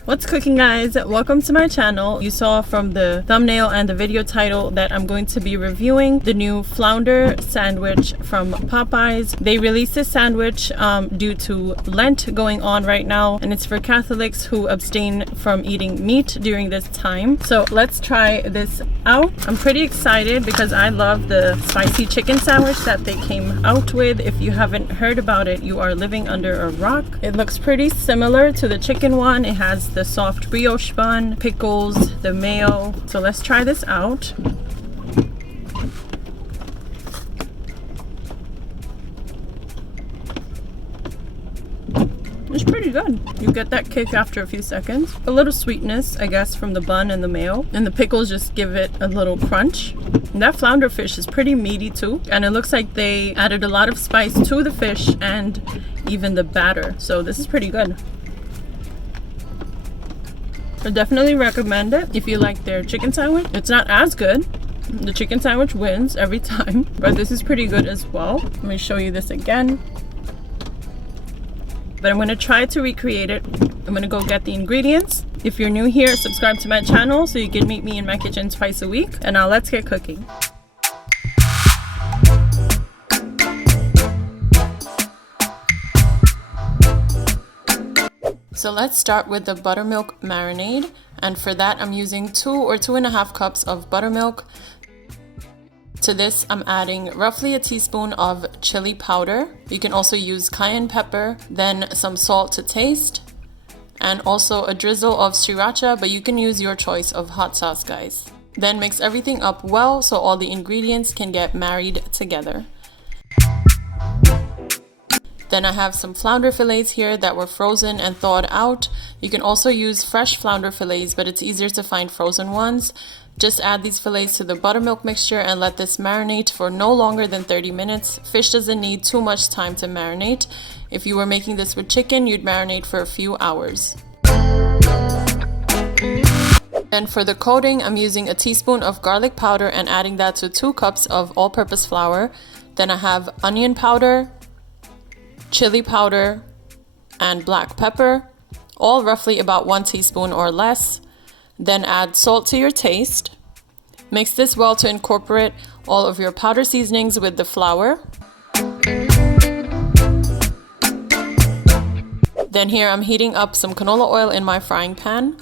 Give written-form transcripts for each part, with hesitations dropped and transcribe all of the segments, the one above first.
What's cooking, guys? Welcome to my channel. You saw from the thumbnail and the video title that I'm going to be reviewing the new flounder sandwich from Popeyes. They released this sandwich due to Lent going on right now, and it's for Catholics who abstain from eating meat during this time. So let's try this out. I'm pretty excited because I love the spicy chicken sandwich that they came out with. If you haven't heard about it, you are living under a rock. It looks pretty similar to the chicken one. It has the soft brioche bun, pickles, the mayo. So let's try this out. It's pretty good. You get that kick after a few seconds. A little sweetness, I guess, from the bun and the mayo. And the pickles just give it a little crunch. And that flounder fish is pretty meaty too. And it looks like they added a lot of spice to the fish and even the batter. So this is pretty good. I definitely recommend it if you like their chicken sandwich. It's not as good. The chicken sandwich wins every time, but this is pretty good as well. Let me show you this again. But I'm gonna try to recreate it. I'm gonna go get the ingredients. If you're new here, subscribe to my channel so you can meet me in my kitchen twice a week. And now let's get cooking. So let's start with the buttermilk marinade, and for that I'm using 2 or 2.5 cups of buttermilk. To this I'm adding roughly a teaspoon of chili powder. You can also use cayenne pepper, then some salt to taste, and also a drizzle of sriracha, but you can use your choice of hot sauce, guys. Then mix everything up well so all the ingredients can get married together. Then I have some flounder fillets here that were frozen and thawed out. You can also use fresh flounder fillets, but it's easier to find frozen ones. Just add these fillets to the buttermilk mixture and let this marinate for no longer than 30 minutes. Fish doesn't need too much time to marinate. If you were making this with chicken, you'd marinate for a few hours. And for the coating, I'm using a teaspoon of garlic powder and adding that to 2 cups of all-purpose flour. Then I have onion powder, chili powder, and black pepper, all roughly about 1 teaspoon or less. Then add salt to your taste. Mix this well to incorporate all of your powder seasonings with the flour. Then here I'm heating up some canola oil in my frying pan.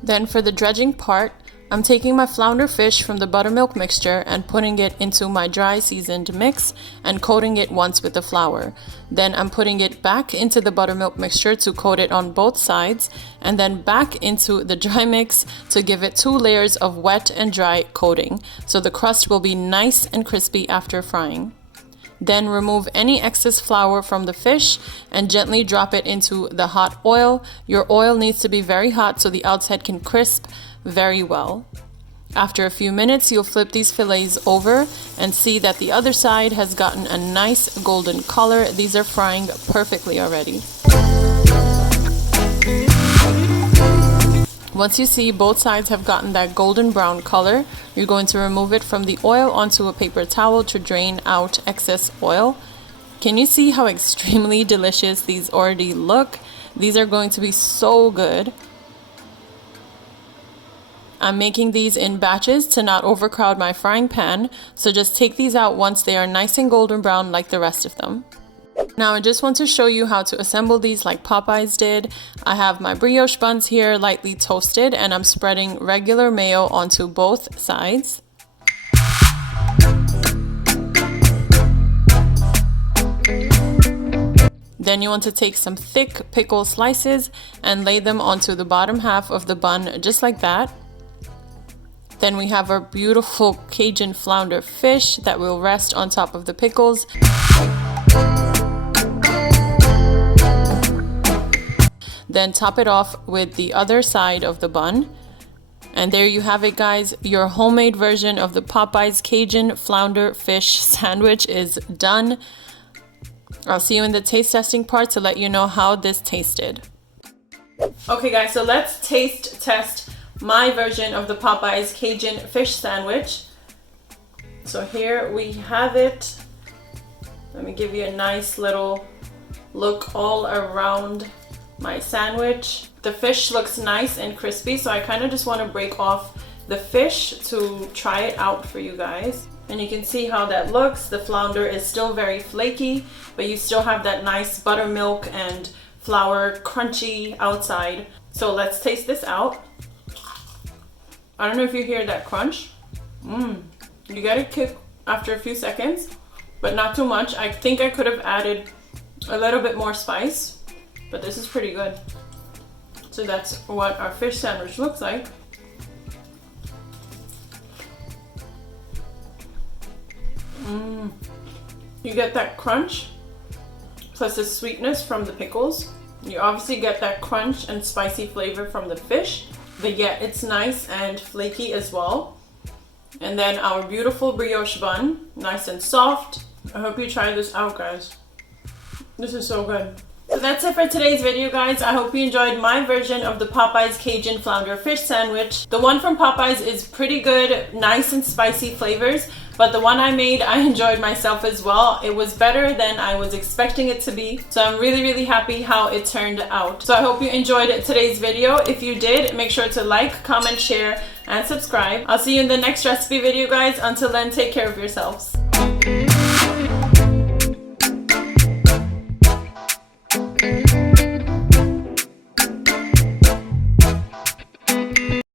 Then for the dredging part, I'm taking my flounder fish from the buttermilk mixture and putting it into my dry seasoned mix and coating it once with the flour. Then I'm putting it back into the buttermilk mixture to coat it on both sides, and then back into the dry mix to give it 2 layers of wet and dry coating, so the crust will be nice and crispy after frying. Then remove any excess flour from the fish and gently drop it into the hot oil. Your oil needs to be very hot so the outside can crisp very well. After a few minutes, you'll flip these fillets over and see that the other side has gotten a nice golden color. These are frying perfectly already. Once you see both sides have gotten that golden brown color, you're going to remove it from the oil onto a paper towel to drain out excess oil. Can you see how extremely delicious these already look? These are going to be so good. I'm making these in batches to not overcrowd my frying pan, so just take these out once they are nice and golden brown like the rest of them. Now I just want to show you how to assemble these like Popeyes did. I have my brioche buns here lightly toasted, and I'm spreading regular mayo onto both sides. Then you want to take some thick pickle slices and lay them onto the bottom half of the bun just like that. Then we have our beautiful Cajun flounder fish that will rest on top of the pickles. Then top it off with the other side of the bun. And there you have it, guys. Your homemade version of the Popeyes Cajun flounder fish sandwich is done. I'll see you in the taste testing part to let you know how this tasted. Okay guys, so let's taste test my version of the Popeyes Cajun fish sandwich. So here we have it. Let me give you a nice little look all around my sandwich. The fish looks nice and crispy, so I kind of just want to break off the fish to try it out for you guys. And you can see how that looks. The flounder is still very flaky, but you still have that nice buttermilk and flour crunchy outside. So let's taste this out. I don't know if you hear that crunch. You get a kick after a few seconds, but not too much. I think I could have added a little bit more spice, but this is pretty good. So that's what our fish sandwich looks like. You get that crunch plus the sweetness from the pickles. You obviously get that crunch and spicy flavor from the fish, but yet it's nice and flaky as well. And then our beautiful brioche bun, nice and soft. I hope you try this out, guys. This is so good. So that's it for today's video, guys. I hope you enjoyed my version of the Popeyes Cajun Flounder Fish Sandwich. The one from Popeyes is pretty good, nice and spicy flavors, but the one I made, I enjoyed myself as well. It was better than I was expecting it to be, so I'm really happy how it turned out. So I hope you enjoyed today's video. If you did, make sure to like, comment, share, and subscribe. I'll see you in the next recipe video, guys. Until then, take care of yourselves.